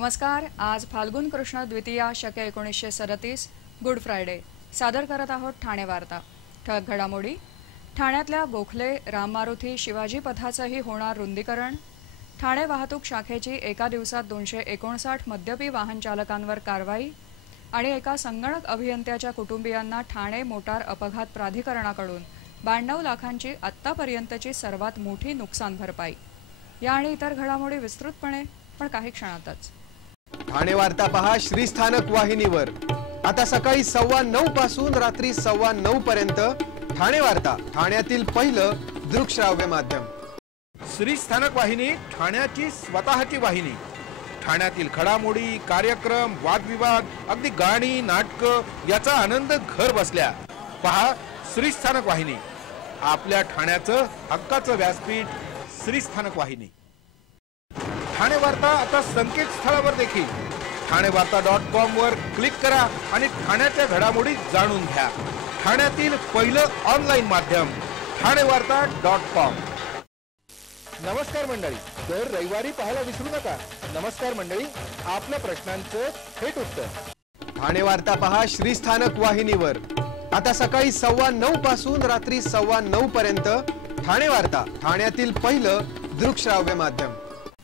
नमस्कार। आज फाल्गुन कृष्ण द्वितीया शके 1937 गुड फ्रायडे सादर करत आहोत ठाणे वार्ता। ठळक घडामोडी। ठाण्यातल्या गोखले राम मारुती शिवाजी पथाचंही होणार रुंदीकरण। ठाणे वाहतूक शाखेची एका दिवसात 259 मद्यपी वाहन चालकांवर कारवाई आणि एका संगणक अभियंत्याच्या कुटुंबियांना ठाणे मोटार अपघात प्राधिकरणाकडून 92 लाखांची आत्तापर्यंतची सर्वात मोठी नुकसान भरपाई। या आणि इतर घडामोडी विस्तृतपणे पण काही क्षणातच। ठाणे वार्ता पहा श्रीस्थानक वाहिनीवर। आता सकाळी 9:15 पासून रात्री 9:15 पर्यंत ठाणे वार्ता, ठाण्यातील पहिलं दृकश्राव्य माध्यम। श्रीस्थानक वाहिनी ठाण्याची स्वतःची वाहिनी। ठाण्यातील घडामोडी, कार्यक्रम, वादविवाद, अगदी गाणी, नाटक याचा आनंद घर बसल्या पहा श्रीस्थानक वाहिनी। आपल्या ठाण्याचं हक्काचं व्यासपीठ श्रीस्थानक वाहिनी। ठाणे वार्ता आता संकेतस्थळावर देखील ठाणेवार्ता.com वर क्लिक करा आणि ठाण्याच्या घडामोडी जाणून घ्या। ठाण्यातील पहिलं ऑनलाईन माध्यम ठाणेवार्ता.com। नमस्कार मंडळी, दर रविवारी पाहायला विसरू नका। नमस्कार मंडळी, आपल्या प्रश्नांचं थेट उत्तर। ठाणे वार्ता पहा श्रीस्थानक वाहिनीवर। आता सकाळी 9:15 पासून रात्री 9:15 पर्यंत ठाणे वार्ता, ठाण्यातील पहिलं दृकश्राव्य माध्यम।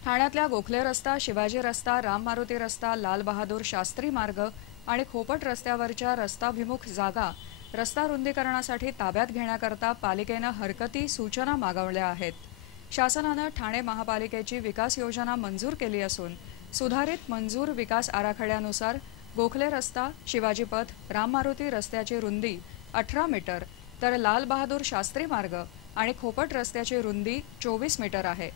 ठाण्यातल्या गोखले रस्ता, शिवाजी रस्ता, राम मारुती रस्ता, लाल बहादूर शास्त्री मार्ग आणि खोपट रस्त्यावरच्या रस्ताभिमुख जागा रस्ता रुंदीकरणासाठी ताब्यात घेण्याकरता पालिकेनं हरकती सूचना मागवल्या आहेत। शासनानं ठाणे महापालिकेची विकास योजना मंजूर केली असून सुधारित मंजूर विकास आराखड्यानुसार गोखले रस्ता, शिवाजी पथ, राम मारुती रस्त्याची रुंदी 18 मीटर तर लाल बहादूर शास्त्री मार्ग आणि खोपट रस्त्याची रुंदी 24 मीटर आहे।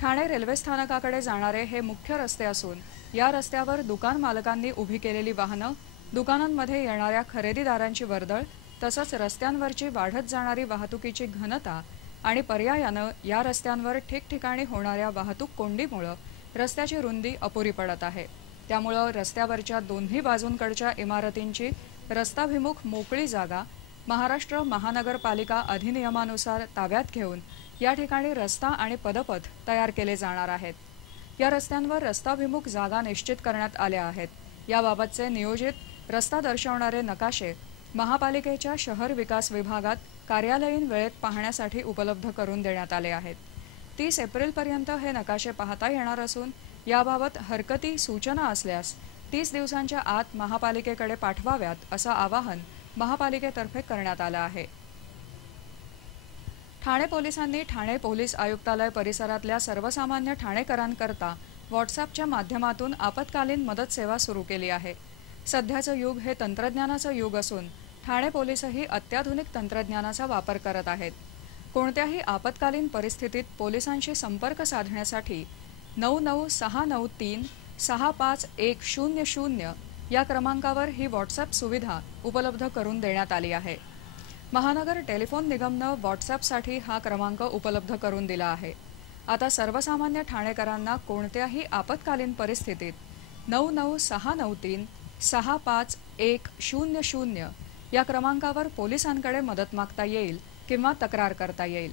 ठाणे रेल्वे स्थानकाकडे जाणारे हे मुख्य रस्ते असून या रस्त्यावर दुकान मालकांनी उभी केलेली वाहनं, दुकानांमध्ये येणाऱ्या खरेदीदारांची वर्दळ तसंच रस्त्यांवरची वाढत जाणारी वाहतुकीची घनता आणि पर्यायानं या रस्त्यांवर ठिकठिकाणी होणाऱ्या वाहतूक कोंडीमुळे रस्त्याची रुंदी अपुरी पडत आहे। त्यामुळे रस्त्यावरच्या दोन्ही बाजूंकडच्या इमारतींची रस्ताभिमुख मोकळी जागा महाराष्ट्र महानगरपालिका अधिनियमानुसार ताब्यात घेऊन या ठिकाणी रस्ता आणि पदपथ तयार केले जाणार आहेत। या रस्त्यांवर रस्ताभिमुख जागा निश्चित करण्यात आल्या आहेत। याबाबतचे नियोजित रस्ता दर्शवणारे नकाशे महापालिकेच्या शहर विकास विभागात कार्यालयीन वेळेत पाहण्यासाठी उपलब्ध करून देण्यात आले आहेत। 30 एप्रिलपर्यंत हे नकाशे पाहता येणार असून याबाबत हरकती सूचना असल्यास 30 दिवसांच्या आत महापालिकेकडे पाठवाव्यात असं आवाहन महापालिकेतर्फे करण्यात आलं आहे। ठाणे पोलिसांनी ठाणे पोलीस आयुक्तालय परिसरातल्या सर्वसामान्य ठाणेकरांकरता व्हॉट्सअपच्या माध्यमातून आपत्कालीन मदत सेवा सुरू केली आहे। सध्याचं युग हे तंत्रज्ञानाचं युग असून ठाणे पोलीसही अत्याधुनिक तंत्रज्ञानाचा वापर करत आहेत। कोणत्याही आपत्कालीन परिस्थितीत पोलिसांशी संपर्क साधण्यासाठी 99693 65100 या क्रमांकावर ही व्हॉट्सअप सुविधा उपलब्ध करून देण्यात आली आहे। महानगर टेलिफोन निगमनं व्हॉट्सअपसाठी हा क्रमांक उपलब्ध करून दिला आहे। आता सर्वसामान्य ठाणेकरांना कोणत्याही आपत्कालीन परिस्थितीत 99693 65100 या क्रमांकावर पोलिसांकडे मदत मागता येईल किंवा तक्रार करता येईल।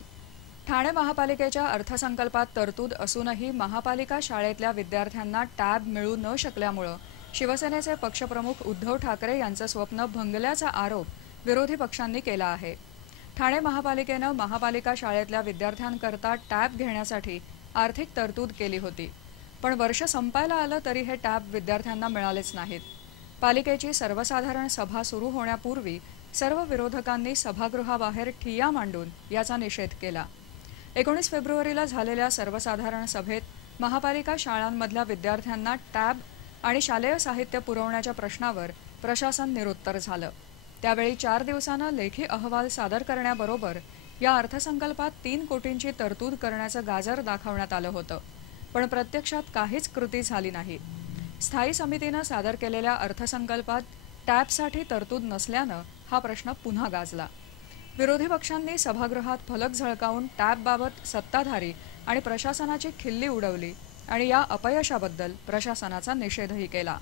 ठाणे महापालिकेच्या अर्थसंकल्पात तरतूद असूनही महापालिका शाळेतल्या विद्यार्थ्यांना टॅब मिळू न शकल्यामुळे शिवसेनेचे पक्षप्रमुख उद्धव ठाकरे यांचं स्वप्न भंगल्याचा आरोप विरोधी पक्षांनी केला आहे। ठाणे महापालिकेनं महापालिका शाळेतल्या विद्यार्थ्यांकरता टॅब घेण्यासाठी आर्थिक तरतूद केली होती, पण वर्ष संपायला आलं तरी हे टॅब विद्यार्थ्यांना मिळालेच नाहीत। पालिकेची सर्वसाधारण सभा सुरू होण्यापूर्वी सर्व विरोधकांनी सभागृहाबाहेर ठिय्या मांडून याचा निषेध केला। 19 फेब्रुवारीला झालेल्या सर्वसाधारण सभेत महापालिका शाळांमधल्या विद्यार्थ्यांना टॅब आणि शालेय साहित्य पुरवण्याच्या प्रश्नावर प्रशासन निरुत्तर झालं। त्यावेळी 4 दिवसांना लेखी अहवाल सादर करण्याबरोबर या अर्थसंकल्पात 3 कोटींची तरतूद करण्याचं गाजर दाखवण्यात आलं होतं, पण प्रत्यक्षात काहीच कृती झाली नाही। स्थायी समितीनं सादर केलेल्या अर्थसंकल्पात टॅबसाठी तरतूद नसल्यानं हा प्रश्न पुन्हा गाजला। विरोधी पक्षांनी सभागृहात फलक झळकावून टॅबबाबत सत्ताधारी आणि प्रशासनाची खिल्ली उडवली आणि या अपयशाबद्दल प्रशासनाचा निषेधही केला।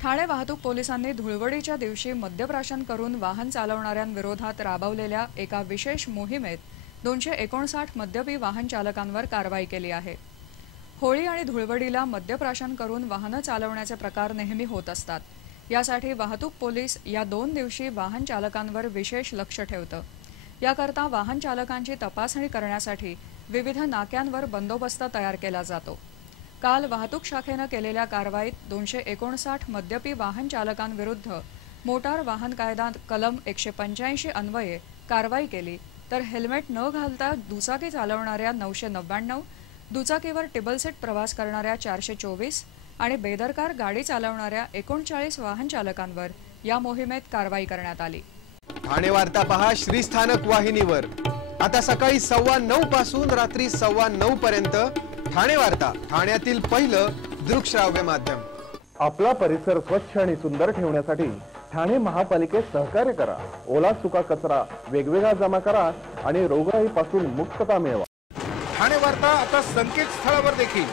ठाणे वाहतूक पोलिसांनी धुळवडीच्या दिवशी मद्यप्राशन करून वाहन चालवणाऱ्यांविरोधात राबवलेल्या एका विशेष मोहिमेत 259 मद्यपी वाहन चालकांवर कारवाई केली आहे। होळी आणि धुळवडीला मद्यप्राशन करून वाहनं चालवण्याचे प्रकार नेहमी होत असतात. यासाठी वाहतूक पोलीस या 2 दिवशी वाहन चालकांवर विशेष लक्ष ठेवतं. याकरता वाहन चालकांची तपासणी करण्यासाठी विविध नाक्यांवर बंदोबस्त तयार केला जातो. काल वाहतूक शाखेनं केलेल्या कारवाईत 259 मद्यपी वाहन चालकांविरुद्ध मोटार वाहन कायदा कलम 185 अन्वये कारवाई केली, तर हेल्मेट न घालता दुचाकी चालवणाऱ्या 999, दुचाकीवर टेबल सीट प्रवास करणाऱ्या 424 आणि बेदरकार गाडी चालवणाऱ्या 39 वाहन चालकांवर या मोहिमेत कारवाई करण्यात आली. ठाणे वार्ता पहा श्रीस्थानक वाहिनीवर. आता सकाळी 9:15 पासून रात्री 9:15 पर्यंत ठाणे वार्ता, ठाण्यातील पहिलं दृकश्राव्य माध्यम. आपला परिसर स्वच्छ आणि सुंदर ठेवण्यासाठी ठाणे महापालिकेत सहकार्य करा. ओला सुका कचरा वेगवेगळा जमा करा आणि रोगराईपासून मुक्तता मिळवा. ठाणे वार्ता आता संकेतस्थळावर देखील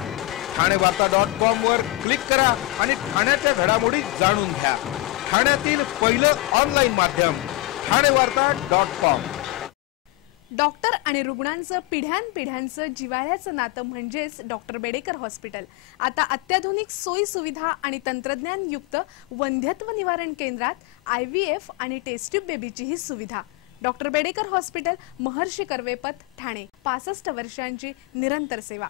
ठाणेवार्ता.com वर क्लिक करा आणि ठाण्याच्या घडामोडी जाणून घ्या. ठाण्यातील पहिलं ऑनलाईन माध्यम ठाणेवार्ता.com. डॉक्टर आणि रुग्णांचं पिढ्यानपिढ्यांचं जिव्हाळ्याचं नातं म्हणजेच डॉक्टर बेडेकर हॉस्पिटल. आता अत्याधुनिक सोयी सुविधा आणि तंत्रज्ञानयुक्त वंध्यत्व निवारण केंद्रात IVF आणि टेस्ट ट्यूब बेबीचीही सुविधा. डॉक्टर बेडेकर हॉस्पिटल, महर्षी कर्वेपथ, ठाणे. 65 वर्षांची निरंतर सेवा.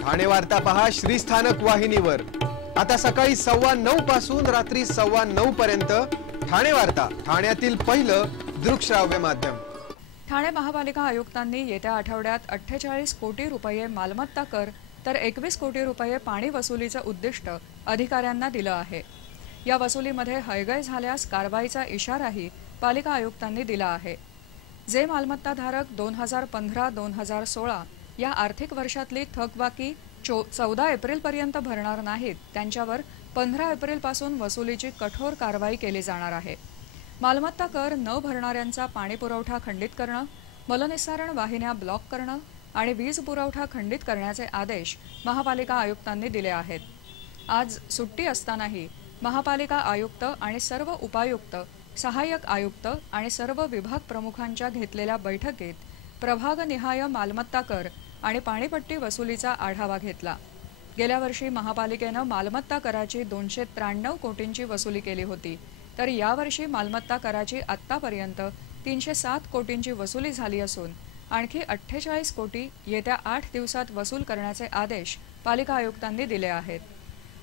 ठाणे वार्ता पहा श्रीस्थानक वाहिनीवर. आता सकाळी 9:15 पासून रात्री 9:15 पर्यंत ठाणे वार्ता, ठाण्यातील पहिलं दृकश्राव्य माध्यम. ठाणे महापालिका आयुक्तांनी येत्या आठवड्यात 48 कोटी रुपये मालमत्ता कर तर 21 कोटी रुपये पाणी वसुलीचं उद्दिष्ट अधिकाऱ्यांना दिलं आहे. या वसुलीमध्ये हयगय झाल्यास कारवाईचा इशाराही पालिका आयुक्तांनी दिला आहे. जे मालमत्ताधारक 2015-2016 या आर्थिक वर्षातली थकबाकी 14 एप्रिलपर्यंत भरणार नाहीत, त्यांच्यावर 15 एप्रिलपासून वसुलीची कठोर कारवाई केली जाणार आहे. मालमत्ता कर न भरणाऱ्यांचा पाणी पुरवठा खंडित करणं, मलनिस्सारण वाहिन्या ब्लॉक करणं आणि वीज पुरवठा खंडित करण्याचे आदेश महापालिका आयुक्तांनी दिले आहेत. आज सुट्टी असतानाही महापालिका आयुक्त आणि सर्व उपायुक्त, सहाय्यक आयुक्त आणि सर्व विभाग प्रमुखांच्या घेतलेल्या बैठकीत प्रभागनिहाय मालमत्ता कर आणि पाणीपट्टी वसुलीचा आढावा घेतला. गेल्या वर्षी महापालिकेनं मालमत्ता कराची 293 कोटींची वसुली केली होती, तर यावर्षी मालमत्ता कराची आत्तापर्यंत 307 कोटींची वसुली झाली असून आणखी 48 कोटी येत्या 8 दिवसात वसूल करण्याचे आदेश पालिका आयुक्तांनी दिले आहेत.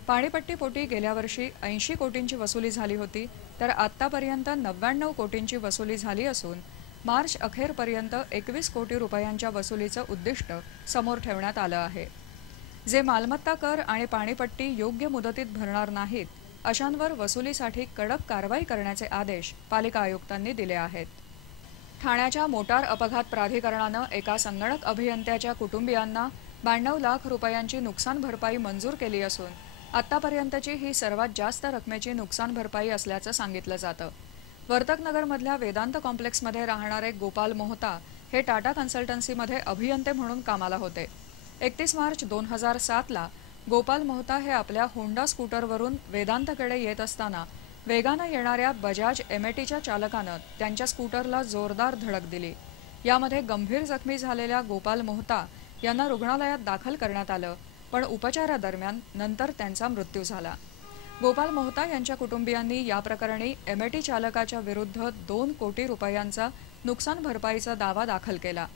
पाणीपट्टीपोटी गेल्या वर्षी 80 कोटींची वसुली झाली होती, तर आत्तापर्यंत 99 कोटींची वसुली झाली असून मार्च अखेरपर्यंत 21 कोटी रुपयांच्या वसुलीचं उद्दिष्ट समोर ठेवण्यात आलं आहे. जे मालमत्ता कर आणि पाणीपट्टी योग्य मुदतीत भरणार नाहीत, अशांवर वसुलीसाठी कडक कारवाई करण्याचे आदेश पालिका आयुक्तांनी दिले आहेत. ठाण्याच्या मोटार अपघात प्राधिकरणानं एका संगणक अभियंत्याच्या कुटुंबियांना 92 लाख रुपयांची नुकसान भरपाई मंजूर केली असून आतापर्यंतची ही सर्वात जास्त रकमेची नुकसान भरपाई असल्याचं सांगितलं जातं. वर्तकनगरमधल्या वेदांत कॉम्प्लेक्समध्ये राहणारे गोपाल मोहता हे टाटा कन्सल्टन्सीमध्ये अभियंते म्हणून कामाला होते. 31 मार्च 2007ला गोपाल मोहता हे आपल्या होंडा स्कूटरवरून वेदांतकडे येत असताना वेगानं येणाऱ्या बजाज MATच्या चालकानं त्यांच्या स्कूटरला जोरदार धडक दिली. यामध्ये गंभीर जखमी झालेल्या गोपाल मोहता यांना रुग्णालयात दाखल करण्यात आलं, पण उपचारादरम्यान नंतर त्यांचा मृत्यू झाला. गोपाल मोहता यांच्या कुटुंबियांनी या प्रकरणी MAT चालकाच्या विरुद्ध 2 कोटी रुपयांचा नुकसान भरपाईचा दावा दाखल केला.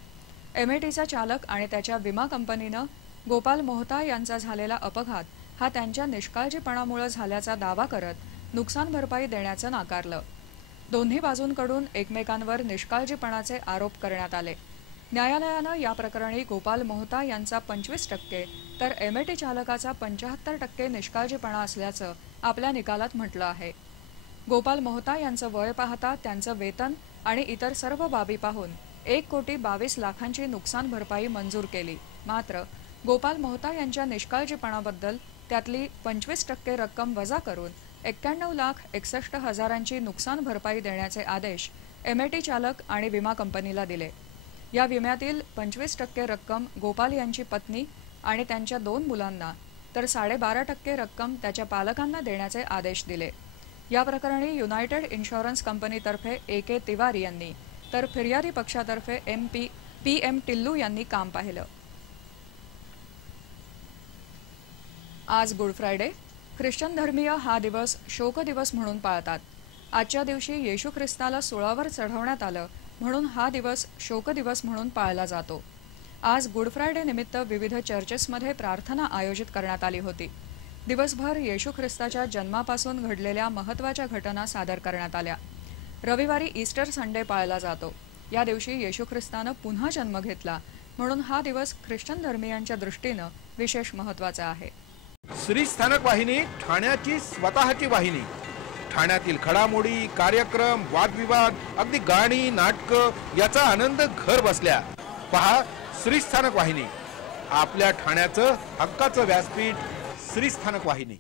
MATचा चालक आणि त्याच्या विमा कंपनीनं गोपाल मोहता यांचा झालेला अपघात हा त्यांच्या निष्काळजीपणामुळे झाल्याचा दावा करत नुकसान भरपाई देण्याचं नाकारलं. दोन्ही बाजूंकडून एकमेकांवर निष्काळजीपणाचे आरोप करण्यात आले. न्यायालयानं या प्रकरणी गोपाल मोहता यांचा 25% तर MAT चालकाचा 75% निष्काळजीपणा असल्याचं आपल्या निकालात म्हटलं आहे. गोपाल मोहता यांचं वय पाहता त्यांचं वेतन आणि इतर सर्व बाबी पाहून 1,22 लाखांची नुकसान भरपाई मंजूर केली. मात्र गोपाल मोहता यांच्या निष्काळजीपणाबद्दल त्यातली 25% रक्कम वजा करून 91,61,000ची नुकसान भरपाई देण्याचे आदेश MAT चालक आणि विमा कंपनीला दिले. या विम्यातील 25% रक्कम गोपाल यांची पत्नी आणि त्यांच्या 2 मुलांना तर 12.5% रक्कम त्याच्या पालकांना देण्याचे आदेश दिले. या प्रकरणी युनायटेड इन्शुरन्स कंपनीतर्फे AK तिवारी यांनी तर फिर्यादी पक्षातर्फे PM टिल्लू यांनी काम पाहिलं. आज गुड फ्रायडे. ख्रिश्चन धर्मीय हा दिवस शोक दिवस म्हणून पाळतात. आजच्या दिवशी येशू ख्रिस्ताला सुळावर चढवण्यात आलं म्हणून हा दिवस शोक दिवस म्हणून पाळला जातो. आज गुड फ्रायडे निमित्त विविध चर्चेसमध्ये प्रार्थना आयोजित करण्यात आली होती. दिवसभर येशू ख्रिस्ताच्या जन्मापासून घडलेल्या महत्त्वाच्या घटना सादर करण्यात आल्या. रविवारी ईस्टर संडे पाळला जातो. या दिवशी येशू ख्रिस्तानं पुन्हा जन्म घेतला म्हणून हा दिवस ख्रिश्चन धर्मीयांच्या दृष्टीनं विशेष महत्त्वाचा आहे. श्री स्थानक वाहिनी ठाण्याची स्वतःची वाहिनी. ठाण्यातील घडामोडी, कार्यक्रम, वादविवाद, अगदी गाणी, नाटकं याचा आनंद घर बसल्या. पहा श्री स्थानक वाहिनी, आपल्या ठाण्याचं हक्काचं व्यासपीठ. श्री स्थानक वाहिनी.